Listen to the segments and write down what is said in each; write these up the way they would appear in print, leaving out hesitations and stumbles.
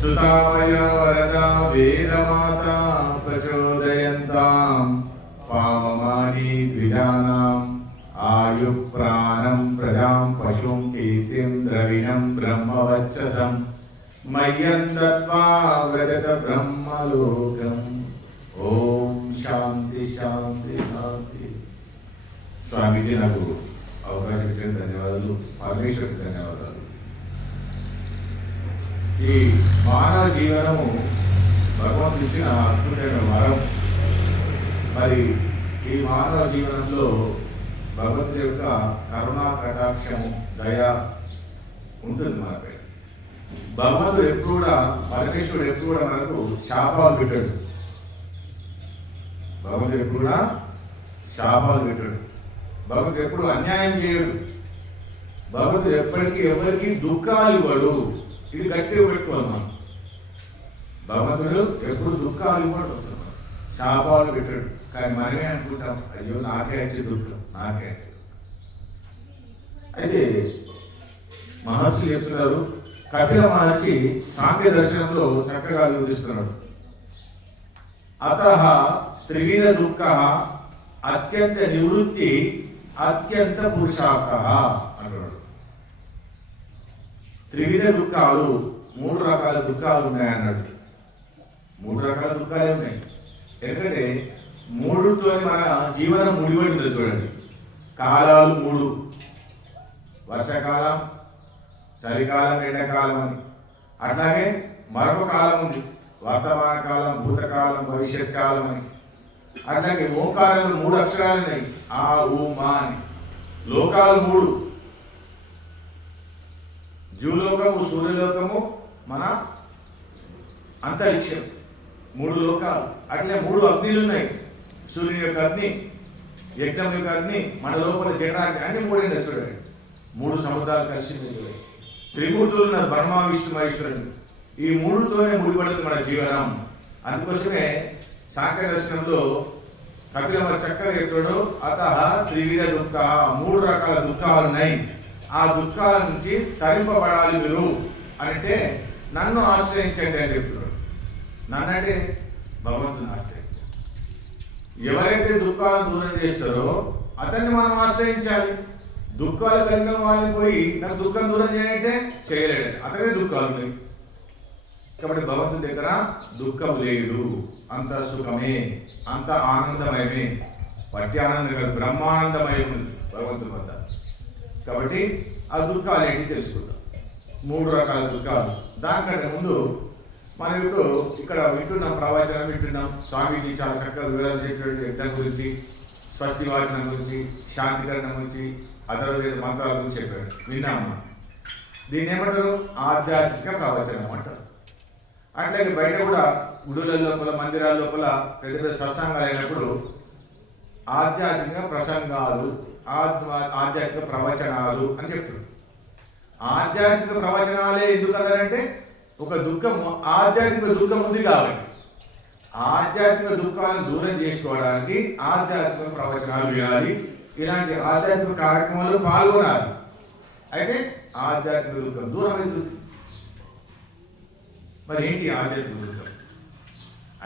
स्तुतामया वरदा वेदमाता प्रचोदयन्तां पावमानी द्विजानाम् आयुप्राणं प्रजां पशुं कीर्तिं द्रविणं ब्रह्मवत्ससं मह्यं दत्त्वा व्रजत ब्रह्मलोकम्। ओम शांति शांति शांति। स्वामीजी నాకు అవకాశం ఇచ్చిన ధన్యవాదాలు, పరమేశ్వరుడికి ధన్యవాదాలు। ఈ మానవ జీవనము భగవంతుడు ఇచ్చిన అద్భుతమైన వరం। మరి ఈ మానవ జీవనంలో భగవంతుడి యొక్క కరుణా కటాక్షము దయ ఉంటుంది మనపై। భగవంతుడు ఎప్పుడు కూడా, పరమేశ్వరుడు ఎప్పుడు కూడా మనకు శాపాలు పెట్టాడు। భగవంతుడు ఎప్పుడు కూడా శాపాలు పెట్టాడు। భగవంతుడు ఎప్పుడు అన్యాయం చేయడు। భగవంతుడు ఎప్పటికీ ఎవరికి దుఃఖాలు ఇవ్వడు। ఇది గట్టిగా పెట్టుకోవాలి మనం। భగవంతుడు ఎప్పుడు దుఃఖాలు ఇవ్వడు, శాపాలు పెట్టాడు। కానీ మనమే అనుకుంటాం, అయ్యో నాకే వచ్చే దుఃఖం, నాకే వచ్చే దుఃఖం। అయితే మహర్షులు చెప్తున్నారు, కపిల మహర్షి సాంఖ్య దర్శనంలో చక్కగా వివరిస్తున్నాడు। అతః త్రివిధ దుఃఖ అత్యంత నివృత్తి అత్యంత పురుషార్థః అంటున్నాడు। త్రివిధ దుఃఖాలు, మూడు రకాల దుఃఖాలు ఉన్నాయన్నాడు। మూడు రకాల దుఃఖాలే ఉన్నాయి। ఎందుకంటే మూడుతో మన జీవనం ముడిపడి ఉంది। చూడండి, కాలాలు మూడు, వర్షాకాలం, చలికాలం, ఎండాకాలం అని। అట్లాగే మరొక కాలం ఉంది, వర్తమాన కాలం, భూతకాలం, భవిష్యత్ కాలం అని। అట్లాగే ఓంకారంలో మూడు అక్షరాలు ఉన్నాయి, ఆ ఊ మా అని। లోకాలు మూడు, జీవలోకము, సూర్యలోకము, మన అంతరిక్షం, మూడు లోకాలు। అట్లే మూడు అగ్నిలు ఉన్నాయి, సూర్యుని యొక్క అగ్ని, యజ్ఞం యొక్క అగ్ని, మన లోపల జఠరాగ్ని, అన్ని మూడే చూడండి। మూడు సముద్రాలు కలిసి త్రిమూర్తులు ఉన్నారు, బ్రహ్మ విష్ణు మహేశ్వరుడు। ఈ మూడుతోనే ముడిపడుతుంది మన జీవనం। అందుకోసమే సాంఖ్య దర్శనంలో కపిల మహర్షి చక్కగా చెప్పాడు, అతః త్రివిధ దుఃఖ, మూడు రకాల దుఃఖాలు ఉన్నాయి, ఆ దుఃఖాల నుంచి తరింపబడాలి మీరు అంటే నన్ను ఆశ్రయించండి అని చెప్తున్నాడు। నన్ను అంటే భగవంతుని ఆశ్రయించాలి। ఎవరైతే దుఃఖాలను దూరం చేస్తారో అతన్ని మనం ఆశ్రయించాలి। దుఃఖాలు కలిగిన వాళ్ళని పోయి నాకు దుఃఖం దూరం చేయాలంటే చేయలేడు, అతనే దుఃఖాలు ఉన్నాయి। కాబట్టి భగవంతుని దగ్గర దుఃఖం లేదు, అంత సుఖమే, అంత ఆనందమయమే, పట్టి ఆనందం కాదు, బ్రహ్మానందమయం ఉంది భగవంతుని వద్ద। కాబట్టి ఆ దుఃఖాలు ఏంటి తెలుసుకుందాం। మూడు రకాల దుఃఖాలు। దానికంటే ముందు మనం ఇప్పుడు ఇక్కడ వింటున్నాం, ప్రవచనం వింటున్నాం, స్వామీజీ చాలా చక్కగా వివరాలు చెప్పాడు యజ్ఞం గురించి, స్వస్తి వాచనం గురించి, శాంతికరణం గురించి, అథర్వవేద మంత్రాల గురించి చెప్పాడు, విన్నాము। దీన్ని ఏమంటారు? ఆధ్యాత్మిక ప్రవచనం అంటారు। అట్లాగే బయట కూడా గుడుల లోపల, మందిరాల లోపల పెద్ద పెద్ద సత్సంగాలు అయినప్పుడు ఆధ్యాత్మిక ప్రసంగాలు, ఆధ్యాత్మిక ప్రవచనాలు అని చెప్తారు। ఆధ్యాత్మిక ప్రవచనాలే ఎందుకు అన్నారంటే ఒక దుఃఖము, ఆధ్యాత్మిక దుఃఖం ఉంది కాబట్టి ఆధ్యాత్మిక దుఃఖాలను దూరం చేసుకోవడానికి ఆధ్యాత్మిక ప్రవచనాలు వినాలి, ఇలాంటి ఆధ్యాత్మిక కార్యక్రమాలు పాల్గొనాలి। అయితే ఆధ్యాత్మిక దుఃఖం దూరం అవుతుంది। మరి ఏంటి ఆధ్యాత్మిక దుఃఖం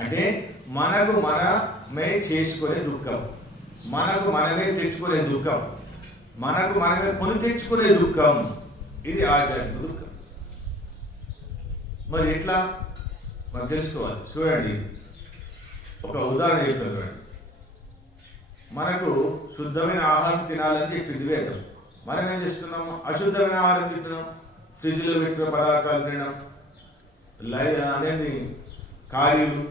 అంటే? మనకు మనమే చేసుకునే దుఃఖం, మనకు మనమే తెచ్చుకునే దుఃఖం, మనకు మనమే కొని తెచ్చుకునే దుఃఖం, ఇది ఆధ్యాత్మిక దుఃఖం। మరి ఎట్లా మనం తెలుసుకోవాలి? చూడండి, ఒక ఉదాహరణ చెప్తాను చూడండి। మనకు శుద్ధమైన ఆహారం తినాలని చెప్పింది వేదం, మనం ఏం చేస్తున్నాము? అశుద్ధమైన ఆహారం తింటున్నాం, ఫ్రిడ్జ్లో పెట్టిన పదార్థాలు తినడం, అదేంటి కారీలు,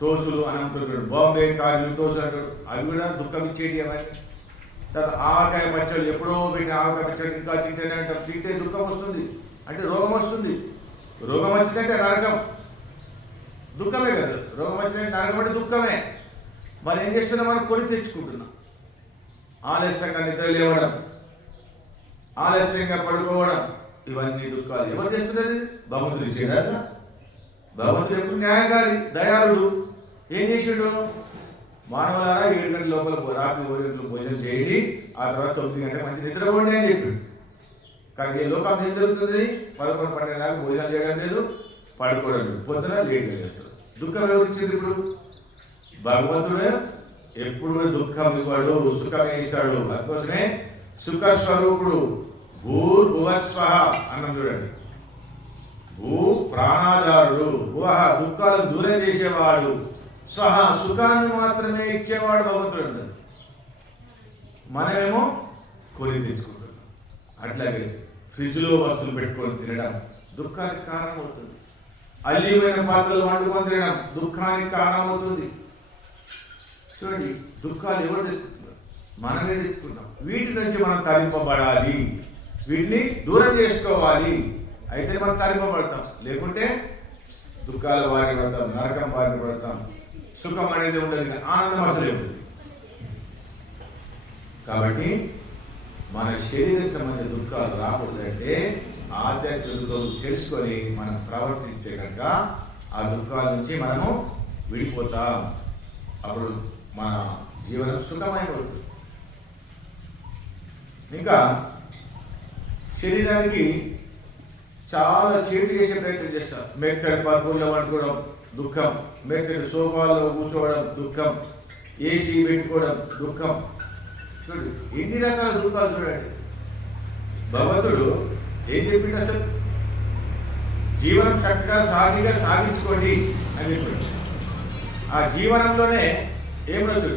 టోసులు అని అంటున్నాడు, బాంబే కారీలు, టోసులు అంటాడు, అవి కూడా దుఃఖం ఇచ్చేటి అవన్నీ। తర్వాత ఆవకాయ పచ్చళ్ళు, ఎప్పుడో పెట్టిన ఆవకాయ పచ్చళ్ళు ఇంకా తింటేనే అంటాం, తింటే దుఃఖం వస్తుంది అంటే రోగం వస్తుంది। రోగం వచ్చినట్టే నరకం, దుఃఖమే కదా, రోగం వచ్చినట్టు నరకం అంటే దుఃఖమే। మరి ఏం చేస్తున్నాం? మనం కొని తెచ్చుకుంటున్నాం, ఆలస్యంగా నిద్ర లేవడం, ఆలస్యంగా పడుకోవడం, ఇవన్నీ దుఃఖాలు ఎవరు చేస్తున్నది? భగవంతుడు ఇచ్చేదా? భగవంతుడు ఎప్పుడు న్యాయకారి, దయాళుడు। ఏం చేసాడు? మానవులారా 7 గంటల లోపల రాత్రి 7 గంటలు భోజనం చేయండి, ఆ తర్వాత 9 గంటలకు మంచి నిద్రపోండి అని చెప్పాడు। కానీ ఈ లోకం ఏం జరుగుతుంది? 11, 12 దాకా భోజనం చేయడం లేదు, పడుకోవడం, పొద్దున లేట్గా చేస్తాడు. దుఃఖం ఎవరిచ్చింది? ఇప్పుడు భగవంతుడే ఎప్పుడు దుఃఖం ఇవ్వడు, సుఖం ఇస్తాడు. అందుకోసమే సుఖ స్వరూపుడు. భూర్భువస్వ అన్నం చూడండి. భూ ప్రాణాధారుడు, భువః దుఃఖాలను దూరం చేసేవాడు, స్వహ సుఖాన్ని మాత్రమే ఇచ్చేవాడు భగవంతుడు. మనమేమో కొని తెచ్చుకుంటున్నాం. అట్లాగే ఫ్రిడ్జ్లో వస్తువులు పెట్టుకొని తినడం దుఃఖానికి కారణం అవుతుంది. అల్లిమైన పాత్రలు వండుకొని తినడం దుఃఖానికి కారణం అవుతుంది. చూడండి, దుఃఖాలు ఎవరు తెచ్చుకుంటున్నారు? మనమే తెచ్చుకుంటాం. వీటి నుంచి మనం తరింపబడాలి, వీటిని దూరం చేసుకోవాలి. అయితే మనం తరింపబడతాం, లేకుంటే దుఃఖాల బారిన పడతాం, నరకం బారిన పడతాం. సుఖం అనేది ఉండదు, ఆనందం అసలే ఉంటుంది. కాబట్టి మన శరీరం సంబంధించిన దుఃఖాలు రాకూడదంటే ఆధ్యాత్మికతతో తెలుసుకొని మనం ప్రవర్తించే కనుక ఆ దుఃఖాల నుంచి మనము విడిపోతాం. అప్పుడు మన జీవనం సుఖమైపోతుంది. ఇంకా శరీరానికి చాలా చేటు చేసే ప్రయత్నం చేస్తాం. మెత్తడి పరుపుల్లో పడుకోవడం దుఃఖం, మెత్తడి సోఫాల్లో కూర్చోవడం దుఃఖం, ఏసీ పెట్టుకోవడం దుఃఖం. చూడండి ఎన్ని రకాల దుఃఖాలు. చూడండి భగవంతుడు ఏం చెప్పిండు? అసలు జీవనం చక్కగా సాగిగా సాగించుకోండి అని చెప్పాడు. ఆ జీవనంలోనే ఏమన్నా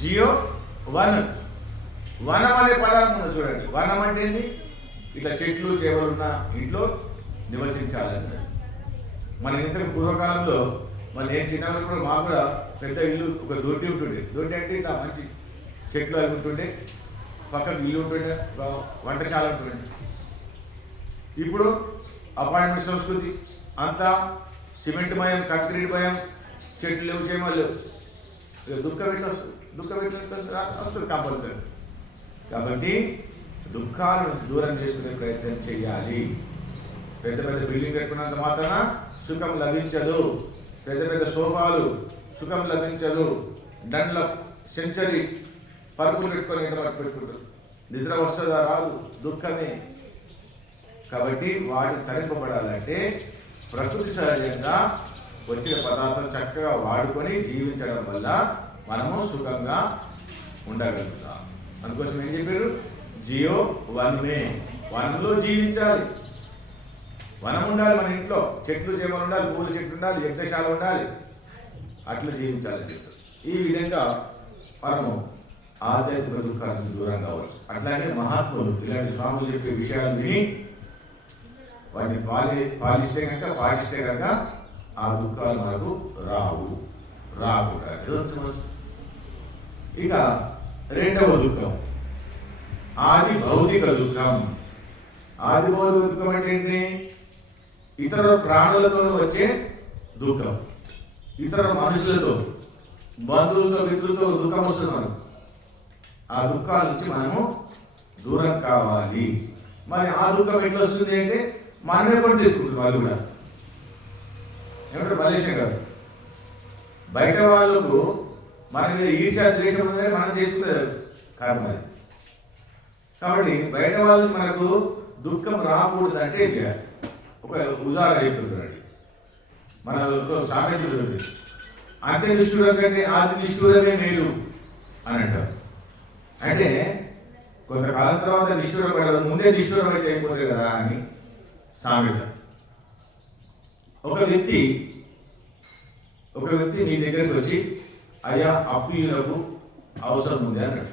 జియో వనం అనే పదార్థం ఉంది. చూడండి, వనం అంటే ఏంటి? ఇట్లా చెట్లు చేపలున్న ఇంట్లో నివసించాలంటే. మన ఇంతకు పూర్వకాలంలో మన నేను చిన్నప్పుడు మాకు కూడా పెద్ద ఇల్లు, ఒక దొడ్డి ఉంటుండే. దొడ్డి అంటే ఇట్లా మంచి చెట్లు అవి ఉంటుండే, పక్కన ఇల్లు ఉంటుండే, వంటశాల ఉంటుండే. ఇప్పుడు అపార్ట్మెంట్ సంస్కృతి అంతా సిమెంట్ మయం, కాంక్రీట్ మయం, చెట్లు లేవు, చేమలు లేవు. దుఃఖం ఎట్లా వస్తుంది కంపల్సరీ. కాబట్టి దుఃఖాలను దూరం చేసుకునే ప్రయత్నం చేయాలి. పెద్ద పెద్ద బిల్డింగ్ కట్టుకున్నంత మాత్రాన సుఖం లభించదు. పెద్ద పెద్ద సోఫాలు సుఖం లభించదు. దండ్ల సెంచరీ పరుపులు పెట్టుకొని ఇంట్లో పెట్టుకుంటారు. నిద్ర వస్తుందా? రాదు, దుఃఖమే. కాబట్టి వాటిని తరింపబడాలంటే ప్రకృతి సహజంగా వచ్చిన పదార్థం చక్కగా వాడుకొని జీవించడం వల్ల మనము సుఖంగా ఉండగలుగుతాం. అందుకోసం ఏం చెప్పారు? జియో వనమే, వనంలో జీవించాలి. వనం ఉండాలి మన ఇంట్లో, చెట్లు చేమలు ఉండాలి, పూల చెట్లు ఉండాలి, యజ్ఞశాల ఉండాలి, అట్లా జీవించాలి. ఈ విధంగా మనము ఆధ్యాత్మిక దుఃఖాలకు దూరం కావచ్చు. అట్లానే మహాత్ములు ఇలాంటి స్వాములు చెప్పే విషయాలు విని వాటిని పాటిస్తే కనుక ఆ దుఃఖాలు మనకు రాకూడదు. ఇక రెండవ దుఃఖం ఆది భౌతిక దుఃఖం. ఆది భౌతిక దుఃఖం అంటే ఏంటి? ఇతర ప్రాణులతో వచ్చే దుఃఖం. ఇతర మనుషులతో, బంధువులతో, మిత్రులతో దుఃఖం వస్తుంది మనకు. ఆ దుఃఖాల నుంచి మనము దూరం కావాలి. మరి ఆ దుఃఖం ఎట్లా వస్తుంది అంటే మనమే కొని తెచ్చుకుంటున్నాం. వాళ్ళు కూడా ఏమంటారు మలేషియా గారు, బయట వాళ్ళకు మన మీద ఈర్ష్య ద్వేషం ఉందని మనం చేసుకునే కారణం అది. కాబట్టి బయట వాళ్ళు మనకు దుఃఖం రాకూడదు అంటే ఒక ఉదాహరణ చెప్తున్నాడు. మన సామెత ఉంటుంది, అంత్య నిష్ఠూరం కంటే ఆది నిష్ఠూరమే మేలు అని అంటారు. అంటే కొంతకాలం తర్వాత నిష్ఠూరం పడదు, ముందే నిష్ఠూరం అయితే అయిపోతుంది కదా అని సామెత. ఒక వ్యక్తి నీ దగ్గరికి వచ్చి, అయ్యా అప్పులకు అవసరం ఉంది అన్నాడు.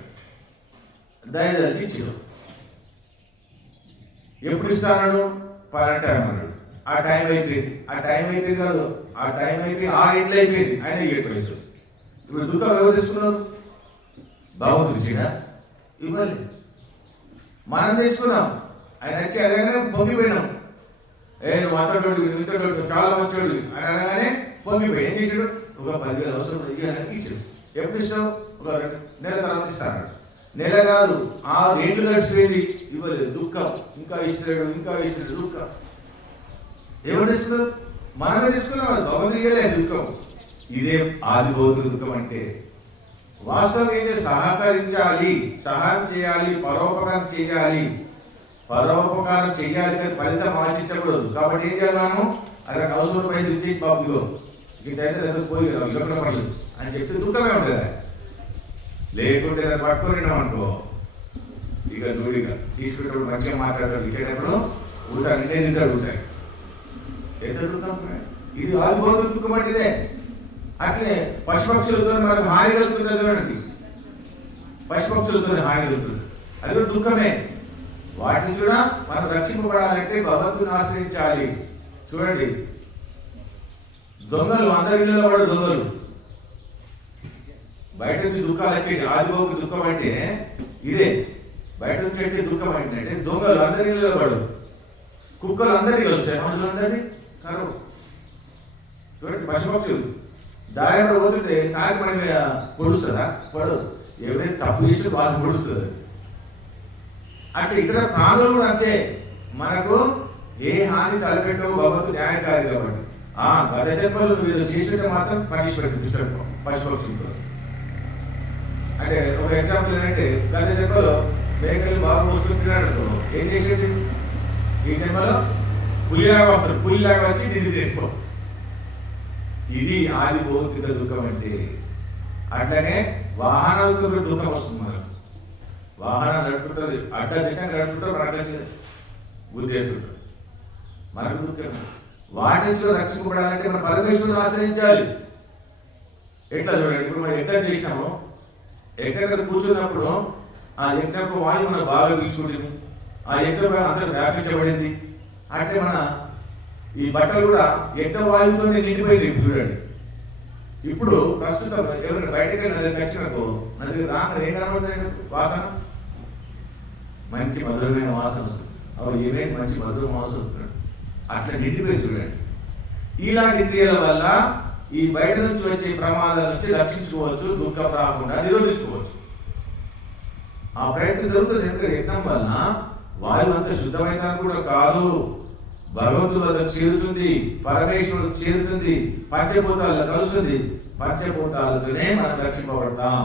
దయదలిచి ఇచ్చాడు. ఎప్పుడు ఇస్తాను? పలానా టైం అన్నాడు. ఆ టైం అయిపోయింది కాదు, ఆ టైం అయిపోయి 6 గంటలు అయిపోయింది, ఆయన ఇవ్వలేదు. ఇప్పుడు దుఃఖం ఎవరు తెచ్చుకున్నారు? భగవంతుడు ఇచ్చినా ఇవ్వాలి, మనం తెచ్చుకున్నాం. ఆయన వచ్చి అడగానే పొంగిపోయినాం. నువ్వు అంతటోడు, ఇంతటోడు, చాలా మంచోడు అని అనగానే పొంగిపోయి ఏం చేసాడు? ఒక 10,000 అవసరం ఇవ్వడానికి ఇచ్చాడు. ఎప్పుడు ఇస్తావు? ఒక నెల తర్వాత ఇస్తాడు. నెల కాదు, 6 ఏళ్ళు గడిచిపోయింది, ఇవ్వలేదు. దుఃఖం. ఇంకా ఇస్తాడు దుఃఖం. ఎవరు తెచ్చుకున్నారు? మనమే తెచ్చుకున్నాం. భగవంతుడు ఇవ్వలేదు దుఃఖం. ఇదే ఆది భౌతిక దుఃఖం అంటే. వాస్తవం అయితే సహకరించాలి, సహాయం చేయాలి, పరోపకారం చేయాలి కానీ ఫలితం ఆశించకూడదు. కాబట్టి ఏం చేయాలి? మనం అదే అవసరం పైసలు ఇచ్చేసి బాబు ఇగో ఇదైతే పోయి ఇవ్వకుండా పడలేదు అని చెప్తే దుఃఖమే ఉంటుంది. లేకుంటే దాన్ని పట్టుకొని అనుకో ఇక దూడిగా తీసుకునేటప్పుడు మంచిగా మాట్లాడతాడు, ఇచ్చేటప్పుడు ఉంటాడు, నిన్నే తింటాడు ఉంటాయి. ఎంత దుఃఖం ఇది ఆదిభౌతిక దుఃఖం అంటేదే. అట్లనే పశుపక్షులతో మనకు హాని కలుగుతుంది చూడండి, పశుపక్షులతో హాని కలుగుతుంది, అది కూడా దుఃఖమే. వాటిని కూడా మనం రక్షింపబడాలంటే భగవంతుని ఆశ్రయించాలి. చూడండి, దొంగలు అందరిలో వాడు దొంగలు బయట నుంచి దుఃఖాలు వచ్చేది. ఆదిభౌతిక దుఃఖం అంటే ఇదే, బయట నుంచి వచ్చే దుఃఖం ఏంటంటే దొంగలు అందరిలో వాడు, కుక్కలు అందరికీ వస్తాయి, మనుషులందరినీ కరువు. చూడండి, పశుపక్షులు దారిలో పోతుంటే తాగి మన మీద పొడుస్తుందా? పడదు. ఎవరైతే తప్పు చేసి బాధ పొడుస్తుంది. అంటే ఇతర ప్రాణులు కూడా అంతే, మనకు ఏ హాని తలపెట్టవు భగవంతుడు న్యాయకారి కాబట్టి. గత జన్మలు మీరు చేస్తుంటే మాత్రం పనిష్మెంట్ ఇస్తాడు పశుపక్షులతో. అంటే ఒక ఎగ్జాంపుల్ ఏంటంటే, గత జన్మలో మేకలు బాగా మోసుకుంటున్నాడు, ఏం చేసేది? ఈ జన్మలో పులిలాగా వస్తాడు, పులిలాగా వచ్చి నిధి తెచ్చుకో. ఇది ఆది భౌతిక దుఃఖం అంటే. అట్లనే వాహనాలతో దుఃఖం వస్తుంది మనకు. వాహనాలు నడుపుతుంది, అడ్డదిడ్డంగా నడుపుతారు, మనకు ఉద్దేశం మనకు దుఃఖం. వాటి నుంచి రక్షించబడాలంటే మనం పరమేశ్వరుని ఆశ్రయించాలి. ఎట్లా చూడండి, ఇప్పుడు మనం యజ్ఞం చేసినాము, ఎక్కడ కూర్చున్నప్పుడు ఆ యజ్ఞపు వాయువు మనం బాగా తీసుకుంటుంది, ఆ యజ్ఞం అందరూ వ్యాపించబడింది. అంటే మన ఈ బట్టలు కూడా యజ్ఞ వాయువుతో నిండిపోయింది. చూడండి, ఇప్పుడు ప్రస్తుతం ఎవరైనా బయటకు నది వచ్చినకు నది రాక ఏం కనబడుతుంది? వాసన, మంచి మధురమైన వాసన వస్తుంది. అప్పుడు ఏమైంది? మంచి మధురమైన వాసన వస్తున్నాడు, అట్లా నిండిపోయింది. చూడండి, ఇలాంటి క్రియల వల్ల ఈ బయట నుంచి వచ్చే ప్రమాదాల నుంచి రక్షించుకోవచ్చు, దుఃఖం రాకుండా నిరోధించుకోవచ్చు. ఆ ప్రయత్నం జరుగుతుంది. ఎందుకంటే యజ్ఞం వలన వాయువు అంతా శుద్ధమైన కూడా కాదు, భగవంతుడు వద్దకు చేరుతుంది, పరమేశ్వరుడు చేరుతుంది, పంచభూతాల్లో కలుస్తుంది. పంచభూతాలతోనే మనం రక్షింపబడతాం.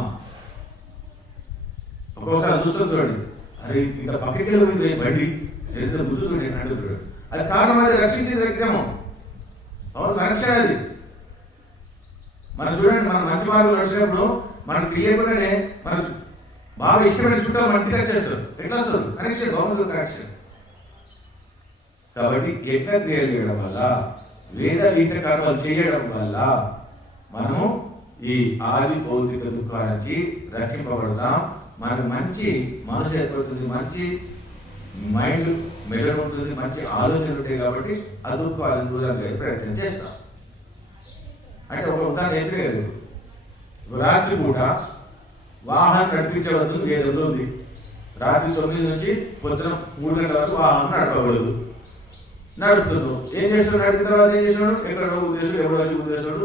ఒక్కోసారి చూస్తుంది, అరే ఇంకా పక్కకి వెళ్ళి బండి ఎంత గుర్తుంది అంటున్నాడు. అది కారణం, అది రక్షించింది యజ్ఞము. అవును, రక్షణ అది. మనం చూడండి, మనం మంచి మార్గంలో వచ్చినప్పుడు మనకు తెలియకుండానే మనకు బాగా ఇష్టమైన చుట్టాలు మంచిగా చేస్తారు. ఎట్లా వస్తారు? Connection, government connection. కాబట్టి యజ్ఞ క్రియలు చేయడం వల్ల, వేద గీత కర్మలు చేయడం వల్ల మనం ఈ ఆది భౌతిక దుఃఖాల నుంచి రక్షింపబడతాం. మనకు మంచి మనసు ఏర్పడుతుంది, మంచి మైండ్ మెదడు ఉంటుంది, మంచి ఆలోచనలు ఉంటాయి. కాబట్టి ఆ దుఃఖాలను దూరంగా ప్రయత్నం చేస్తాం. అంటే ఒక ఉదాహరణ ఏంటి, రాత్రి పూట వాహనం నడిపించవద్దు వేదంలో ఉంది. రాత్రి 9 నుంచి పొద్దున 3 గంటల వరకు వాహనం నడపకూడదు. నడుపుతున్నాడు, ఏం చేస్తాడు? నడిపిన తర్వాత ఏం చేసాడు? ఎక్కడ ఉద్దేశం, ఎవరు వచ్చి ఉద్దేశాడు?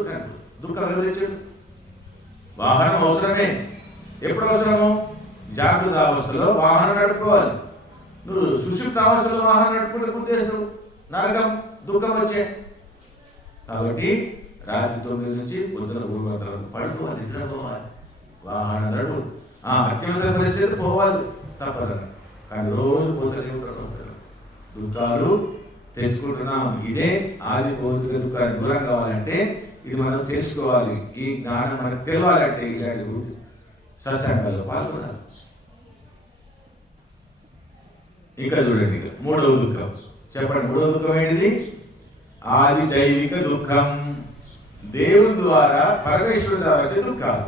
దుఃఖం ఎవరు తెచ్చాడు? వాహనం అవసరమే. ఎప్పుడు అవసరము? జాగ్రత్త అవస్థలో వాహనం నడుపుకోవాలి. నువ్వు సుషుప్త అవస్థలో వాహనం నడుపుకుంటే ఉద్దేశం నరకం, దుఃఖం వచ్చే. కాబట్టి రాత్రి 9 నుంచి పొద్దున 3 గంటల వరకు పడుకోవాలి, నిద్రపోవాలి, వాహన నడుపు. అత్యవసర పరిస్థితి పోవాలి, తప్పదని. కానీ రోజు పోతే దుఃఖాలు తెచ్చుకుంటున్నాం. ఇదే ఆది భౌతిక దుఃఖాన్ని దూరం కావాలంటే ఇది మనం తెలుసుకోవాలి. ఈ జ్ఞానం మనకు తెలియాలంటే ఇలాంటి సత్సంగాల్లో పాల్గొనాలి. ఇంకా చూడండి, మూడవ దుఃఖం చెప్పండి. మూడవ దుఃఖం ఏంటిది? ఆది దైవిక దుఃఖం. దేవుడి ద్వారా, పరమేశ్వరుడు ద్వారా వచ్చే దుఃఖాలు.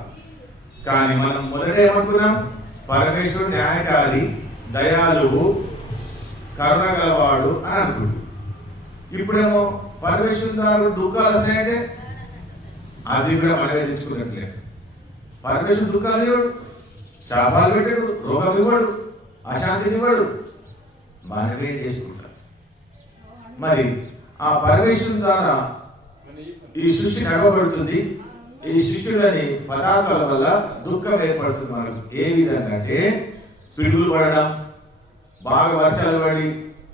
కానీ మనం మొదట ఏమనుకున్నాం? పరమేశ్వరుడు న్యాయకారి, దయాళువు, కరుణ గలవాడు అని అనుకుంటు. ఇప్పుడేమో పరమేశ్వరుడు ద్వారా దుఃఖాలు వస్తాయంటే అది కూడా మనమే తెచ్చుకున్నట్లే. పరమేశ్వరుడు దుఃఖాలు ఇవ్వడు, శాపాలు పెట్టాడు, రోగం ఇవ్వడు, అశాంతిని ఇవ్వడు, మనమే చేసుకుంటాం. మరి ఆ పరమేశ్వరుడు ద్వారా ఈ సృష్టి నడవబడుతుంది. ఈ సృష్టిలోని పదార్థాల వల్ల దుఃఖం ఏర్పడుతుంది మనకు. ఏ విధంగా అంటే పిడుగులు పడడం, బాగా వర్షాలు పడి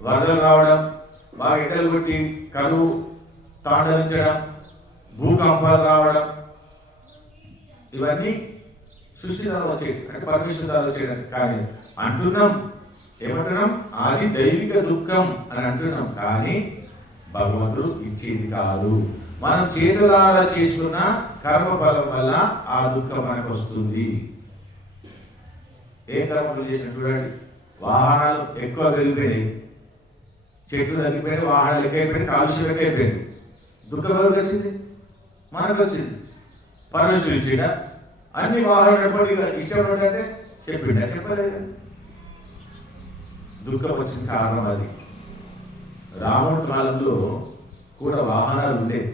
వరదలు రావడం, బాగా ఎండలు కొట్టి కరువు తాండవించడం, భూకంపాలు రావడం, ఇవన్నీ సృష్టి ద్వారా వచ్చేది, అంటే పరమేశ్వరు ద్వారా వచ్చేయడం. కానీ అంటున్నాం, ఏమంటున్నాం? ఆది దైవిక దుఃఖం అని అంటున్నాం. కానీ భగవంతుడు ఇచ్చేది కాదు. మనం చేతులారా చేసుకున్న కర్మఫలం వల్ల ఆ దుఃఖం మనకు వస్తుంది. ఏ కర్మలు చేసిన చూడండి, వాహనాలు ఎక్కువ పెరిగిపోయినాయి, చెట్లు తగ్గిపోయినాయి, వాహనాలు ఎక్కువైపోయినాయి, కాలుష్యం ఎక్కువైపోయింది. దుఃఖం ఎవరికి వచ్చింది? మనకు వచ్చింది. పరమేశ్వరుడు ఇచ్చిండా? అన్ని వాహనాలు ఎప్పటి ఇష్టపడి అంటే చెప్పిండా? చెప్పలేదు. దుఃఖం వచ్చిన కారణం అది. రాముడి కాలంలో కూడా వాహనాలు ఉండేవి,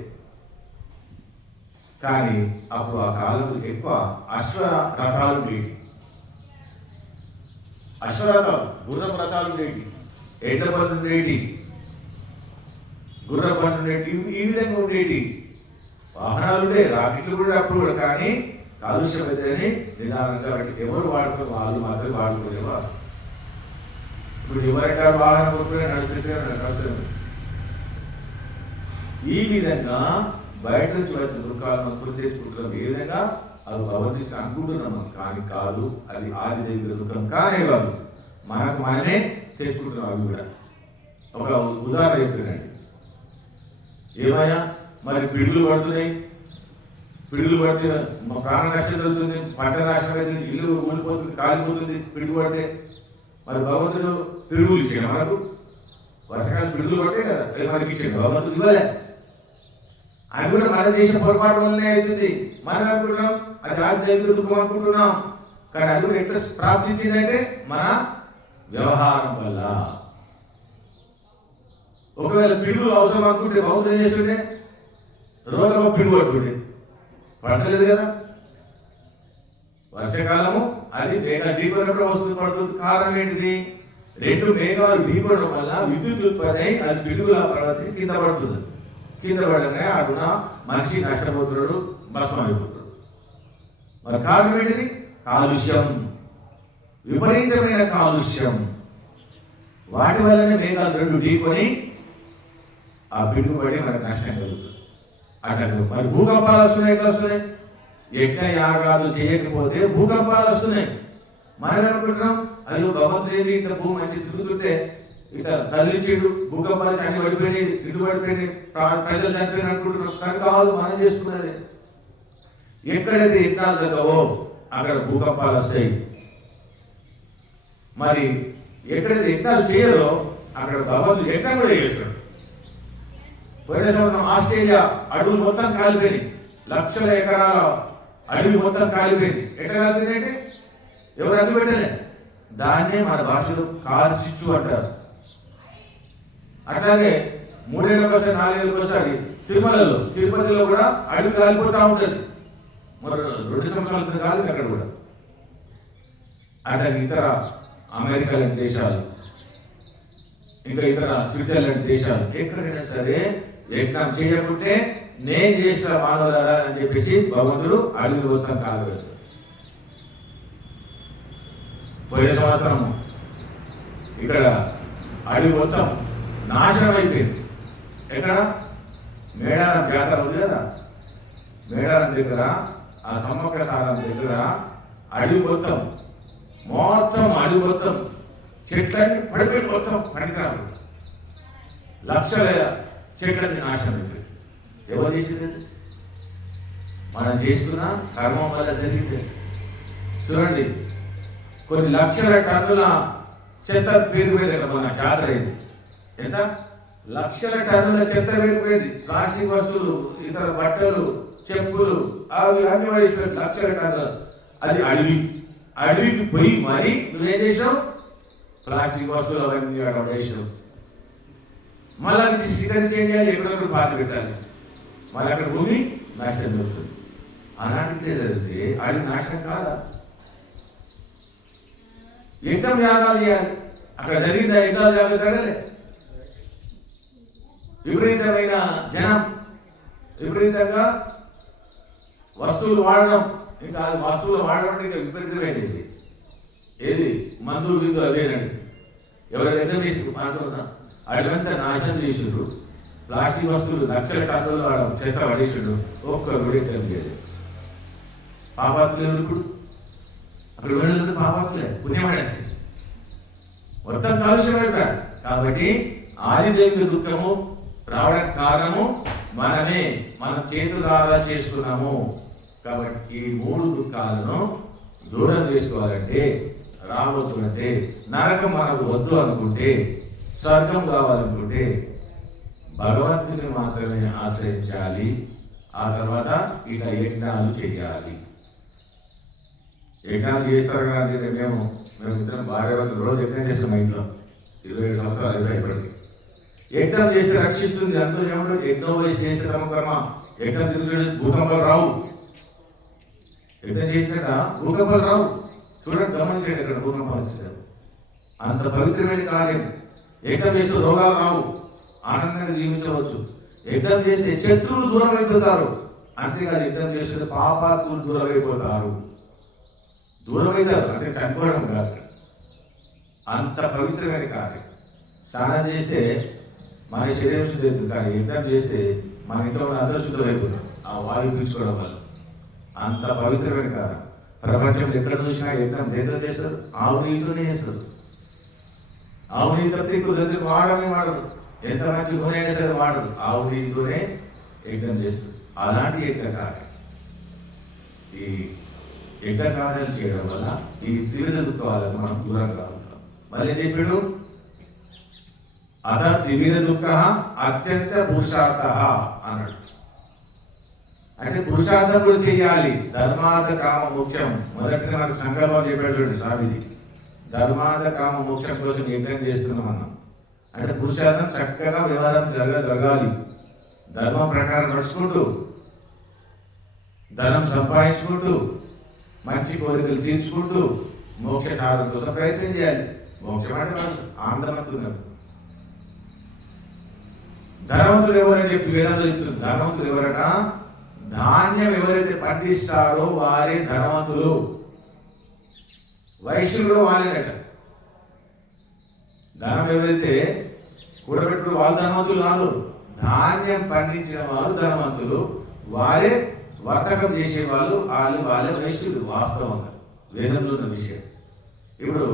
కానీ అప్పుడు ఆ కాలంలో ఎక్కువ అశ్వరథాలు ఉండేవి. అశ్వరథాలు, గుర్రపు రథాలు ఉండేవి, ఎడ్ల బండ్లు ఉండేవి, గుర్ర బండ్లు ఉండేవి, ఈ విధంగా ఉండేవి. వాహనాలు ఉండే, రాకెట్లు కూడా అప్పుడు కూడా, కానీ కాలుష్యం అయితేనే నిదానంగా ఎవరు వాడుకుని వాళ్ళు మాత్రమే వాడుకునేవారు. ఇప్పుడు ఎవరైనా వాహనం కొట్టుకుని నడిపిస్తే ఈ విధంగా బయట నుంచి వచ్చిన దుఃఖాలను గుర్తు తెచ్చుకుంటున్నాం. ఏ విధంగా అది భగవద్గీత అనుకుంటున్నాము, కానీ కాదు, అది ఆది దైవిక దుఃఖం కానే కాదు, మనకు మనమే తెచ్చుకుంటున్నాం. అవి కూడా ఒక ఉదాహరణ చెప్తున్నాండి. ఏమయ్యా, మరి పిడుగులు పడుతున్నాయి, పిడుగులు పడితే మా ప్రాణ నష్టం జరుగుతుంది, పంట నాశనం అవుతుంది, ఇల్లు ఊడిపోతుంది, కాలిపోతుంది పిడుగు పడితే. మరి భగవంతుడు పిడుగులు ఇచ్చాడు మనకు, వర్షకాలం పిడుగులు పట్టే కదా మనకి ఇచ్చాడు, భగవంతుడు ఇవ్వలే. అది కూడా మన దేశం పొరపాటు వల్లనే అవుతుంది. మనం అనుకుంటున్నాం అది ఆది దైవిక దుఃఖం అనుకుంటున్నాం, కానీ అది కూడా ఎట్లా ప్రాప్తించిందంటే మన వ్యవహారం వల్ల. ఒకవేళ పిడుగులు అవసరం అనుకుంటే భగవంతుడు ఏం చేస్తుండే? రోజు పిడుగు పడుతుండే, పడతలేదు కదా. వర్షాకాలము అది మేఘాలు ఢీకొన్నప్పుడు వస్తుంది, పడుతుంది. కారణం ఏంటిది? రెండు మేఘాలు ఢీకొనడం వల్ల విద్యుత్ ఉత్పత్తి అయి అది పిడుగులా పడవచ్చు, కింద పడుతుంది. కింద పడగానే అడుగున మనిషి నష్టపోతున్నాడు, భస్మం అయిపోతున్నాడు. మరి కారణం ఏంటిది? కాలుష్యం, విపరీతమైన కాలుష్యం. వాటి వల్లనే మేఘాలు రెండు ఢీకొని ఆ పిడుగు పడి మనకు నష్టం కలుగుతుంది. అట్లా మరి భూకంపాలు వస్తున్నాయి, ఎట్లా వస్తున్నాయి? యజ్ఞ యాగాలు చేయకపోతే భూకంపాలు వస్తున్నాయి. మనం అనుకుంటున్నాం అయ్యో భగవంతుడు ఇట్లా భూమి మంచి తిరుగుతుంటే ఇట్లా కదిలించేడు, భూకంపాలు అన్ని పడిపోయినాయి, ఇటు పడిపోయినాయి, ప్రజలు చనిపోయిన అనుకుంటున్నాం. కానీ కాదు, మనం చేసుకున్నది. ఎక్కడైతే యజ్ఞాలు తగ్గవో అక్కడ భూకంపాలు వస్తాయి. మరి ఎక్కడైతే యజ్ఞాలు చేయరో అక్కడ భగవంతుడు యజ్ఞం కూడా చేస్తాడు. పోయిన సంవత్సరం ఆస్ట్రేలియా అడవులు మొత్తం కాలిపోయింది, లక్షల ఎకరాల అడవి మొత్తం కాలిపోయింది. ఎట్లా కాలిపోయింది అంటే ఎవరు అడ్డు పెట్టలే, దాన్నే మన భాషలో కార్చిచ్చు అంటారు. అట్లాగే 3 ఏళ్ళకోసారి 4 ఏళ్ళకోసారి తిరుమలలో తిరుపతిలో కూడా అడవి కాలిపోతూ ఉంటుంది. మరి 2 సంవత్సరాల కాలింది అక్కడ కూడా. అట్లాగే ఇతర అమెరికా లాంటి దేశాలు, ఇంకా ఇతర స్విట్జర్లాండ్ దేశాలు, ఎక్కడైనా సరే యజ్ఞం చేయకుంటే నేను చేసిన మానవులారా అని చెప్పేసి భగవంతుడు అడవి మొత్తం కాలవేస్తాడు. పోయిన సంవత్సరం ఇక్కడ అడవి మొత్తం నాశనం అయిపోయింది. ఎక్కడ? మేడారం జాతర ఉంది కదా, మేడారం దగ్గర ఆ సమ్మక్క సారం దగ్గర అడవి మొత్తం అడవి మొత్తం చెట్లన్నీ పడిపోయి మొత్తం పనికిరాదు, లక్షల చెట్లన్నీ నాశనం అయిపోయింది. ఎవరు చేసింది? మనం చేసుకున్న కర్మం వల్ల జరిగింది. చూడండి, కొన్ని లక్షల టన్నుల చెత్త పేరుపోయింది కదా మన జాతర అయింది. ఎంత? లక్షల టన్నుల చెత్త పేరుపోయింది. ప్లాస్టిక్ వస్తువులు, ఇతర బట్టలు, చెప్పులు, అవి అన్ని పడేసిపోయి లక్షల టన్నులు. అది అడవికి పోయి మరి నువ్వేం చేసావు? ప్లాస్టిక్ వస్తువులు అవన్నీ పడేసావు. మళ్ళీ అది స్వీకరించి ఏం చేయాలి? ఎక్కడొక్కడ పాత పెట్టాలి, మళ్ళీ అక్కడ భూమి నాశనం జరుగుతుంది. అలాంటిదే జరిగితే అడవి నాశనం కాదా? యజ్ఞం యాగాలు చేయాలి. అక్కడ జరిగిందా? యజ్ఞాలు యాగాలు జరగలే. విపరీతమైన జనం, విపరీతంగా వస్తువులు వాడడం, ఇంకా అది వస్తువులు వాడడం ఇంకా విపరీతమైనది. ఏది? మందు విందు అవేనండి. ఎవరైనా యజ్ఞం చేసి అనుకున్నా అడవంతా నాశనం చేసిండ్రు. ప్లాస్టిక్ వస్తువులు లక్షల టన్నులు వాడడం, చెత్త పడేసిండు. ఒక్కరు కూడా యజ్ఞం చేయలేదు. పాపాత్ములు ఎవరు? అక్కడ వెళ్ళదు పాపాత్ములే, పుణ్యమనేసి మొత్తం కాలుష్యం అయిపోయారు. కాబట్టి ఆది దైవిక దుఃఖము రావడానికి కారణము మనమే, మన చేతులారా చేసుకున్నాము. కాబట్టి ఈ 3 దుఃఖాలను దూరం చేసుకోవాలంటే, రావద్దు అంటే, నరకం మనకు వద్దు అనుకుంటే, స్వర్గం కావాలనుకుంటే భగవంతుని మాత్రమే ఆశ్రయించాలి. ఆ తర్వాత ఇక యజ్ఞాలు చేయాలి. యజ్ఞాలు చేస్తారు కానీ మేము ఇద్దరం భార్య రోజు యజ్ఞం చేస్తాం. మా ఇంట్లో 27 సంవత్సరాలు అయిపోయి ఇప్పటికి. యజ్ఞం చేస్తే రక్షిస్తుంది. అందులో ఏమంటారు, యజ్ఞం వయసు చేసే కర్మ. యజ్ఞం తిరుగుతుంది, భూకంపాలు రావు. యజ్ఞం చేసినాక భూకంపాలు రావు. చూడండి, గమనించండి, ఇక్కడ భూకంపాలు వచ్చారు. అంత పవిత్రమైన కార్యం. యజ్ఞం చేస్తే రోగాలు రావు, ఆనందంగా జీవించవచ్చు. యజ్ఞం చేస్తే శత్రువులు దూరం అయిపోతారు. అంతేకాదు, యజ్ఞం చేస్తే పాపాత్ములు దూరం అయిపోతారు. దూరం అవుతారు అంటే చనిపోవడం కాదు. అంత పవిత్రమైన కార్యం. స్నానం చేస్తే మన శరీరం శుద్ధి అవుతుంది, కానీ యజ్ఞం చేస్తే మన ఇంట్లో మన అందరూ శుద్ధం అయిపోతాం ఆ వాయువు పీల్చుకోవడం వల్ల. అంత పవిత్రమైన కార్యం. ప్రపంచంలో ఎక్కడ చూసినా యజ్ఞం దేంతో చేస్తారు? ఆవు నీళ్ళతోనే చేస్తారు. ఆవు నీళ్ళు తప్పితే ఎక్కువ దగ్గర వాడమే వాడరు. ఎంత మంచి నూనె అయినా సరే వాడరు. ఆవు నీళ్ళతోనే యజ్ఞం చేస్తారు. అలాంటి యజ్ఞ కార్యం. ఈ యజ్ఞ కార్యాలు చేయడం వల్ల ఈ త్రివిధ దుఃఖాలకు మనం దూరంగా ఉంటాం. మళ్ళీ చెప్పాడు, అత త్రివిధ దుఃఖ అత్యంత పురుషార్థ అన్నాడు. అంటే పురుషార్థం కూడా చేయాలి. ధర్మార్థ కామ మోక్షం. మొదటిగా మనకు సంకల్పం చెప్పాడు చూడండి స్వామిది. ధర్మార్థ కామ మోక్షం కోసం యజ్ఞం చేస్తున్నాం అన్నాం. అంటే పురుషార్థం చక్కగా వ్యవహారం జరగాలి. ధర్మం ప్రకారం నడుచుకుంటూ, ధనం సంపాదించుకుంటూ, మంచి కోరికలు తీర్చుకుంటూ మోక్ష సాధన కోసం ప్రయత్నం చేయాలి. మోక్షం అంటే మనం ఆనందమంటున్నారు. ధనవంతులు ఎవరని చెప్పి వేదాలు చెప్తుంది. ధనవంతులు ఎవరట? ధాన్యం ఎవరైతే పండిస్తారో వారే ధనవంతులు. వైశ్యులు కూడా వాళ్ళేనట. ధనం ఎవరైతే కూడబెట్టుకుని వాళ్ళు ధనవంతులు కాదు. ధాన్యం పండించిన వాళ్ళు ధనవంతులు. వారే వర్తకం చేసేవాళ్ళు, వాళ్ళే వైశ్యులు. వాస్తవంగా వేదంలో ఉన్న విషయం. ఇప్పుడు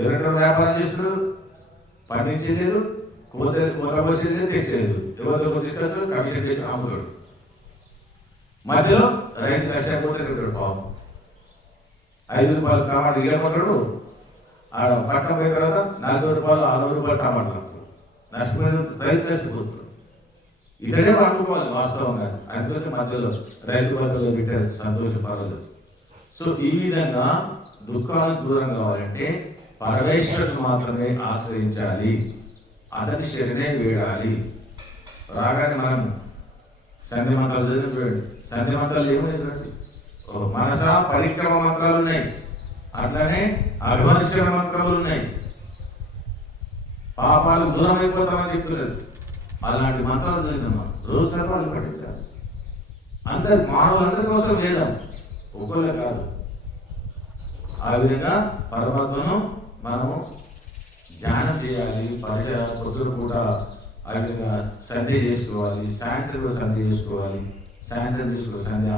ఎవరెవరు వ్యాపారం చేస్తున్నారు? పండించలేదు, కోత పోసేది తెచ్చలేదు. ఎవరితో తీసుకొస్తారు? కమిషన్ చేసి అమ్ముతాడు. మధ్యలో రైతు కష్టపోతే పాపం 5 రూపాయలు టమాటా ఇవ్వకుంటాడు. ఆడ పట్టణం పోయిన తర్వాత 40 రూపాయలు 60 రూపాయలు టమాటాలు నష్టపోయి రైతు నష్టపోతాడు. ఇతడే అనుకోవాలి వాస్తవంగా. అందుకోసం మధ్యలో రైతు బద్దలో పెట్టారు, సంతోషపడలేదు. సో ఈ విధంగా దుఃఖాలకు దూరం కావాలంటే పరమేశ్వరుడు మాత్రమే ఆశ్రయించాలి. అతని శరణే వేడాలి. రాగానే మనం సంధి మంత్రాలు చదివి చూడండి. సంధి మంత్రాలు ఏమున్నాయి చూడండి. మనస పరిక్రమ మంత్రాలు ఉన్నాయి, అట్లనే అభివర్షణ మంత్రాలు ఉన్నాయి. పాపాలు దూరం అయిపోతామని చెప్తున్నారు. అలాంటి మంత్రాలు చదివినామా రోజు సర్వాలు పట్టించాలి. మానవులందరి కోసం వేదం, ఒకళ్ళే కాదు. ఆ విధంగా పరమాత్మను మనము ధ్యానం చేయాలి. పొద్దున పూట ఆ విధంగా సంధ్య చేసుకోవాలి, సాయంత్రం కూడా సంధ్య చేసుకోవాలి. సాయంత్రం చేసుకో సంధ్య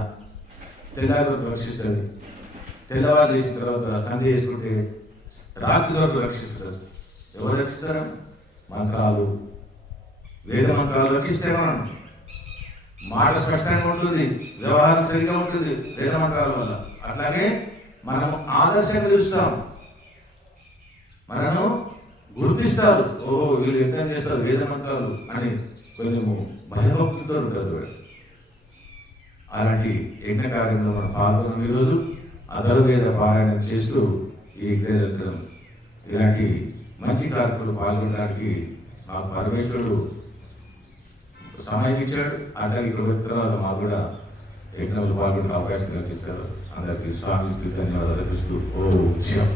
తెల్లవారి వరకు రక్షిస్తుంది. తెల్లవారు చేసిన తర్వాత సంధ్య చేసుకుంటే రాత్రి వరకు రక్షిస్తుంది. ఎవరు రక్షిస్తారు? మంత్రాలు, వేద మంత్రాలు రక్షిస్తే మనం మాట స్పష్టంగా ఉంటుంది, వ్యవహారం సరిగా ఉంటుంది వేద మంత్రాల వల్ల. అట్లాగే మనం ఆదర్శంగా చూస్తాం, మనను గుర్తిస్తారు. ఓహో వీళ్ళు యజ్ఞం చేస్తారు వేద మంత్రాలు అని కొంచెం భయభక్తితో ఉంటారు. అలాంటి యజ్ఞ కార్యంలో మనం పాల్గొన్నాం. ఈరోజు అధర్వేద పారాయణం చేస్తూ ఈ యజ్ఞం ఇలాంటి మంచి కార్యక్రమాలు పాల్గొనడానికి మాకు పరమేశ్వరుడు సమయం ఇచ్చాడు. అట్లాగే ఇక్కడ తర్వాత మాకు కూడా యజ్ఞంలో పాల్గొనే అవకాశం కల్పించారు. అందరికీ స్వామికి ధన్యవాదాలు అర్పిస్తూ ఓం శివం.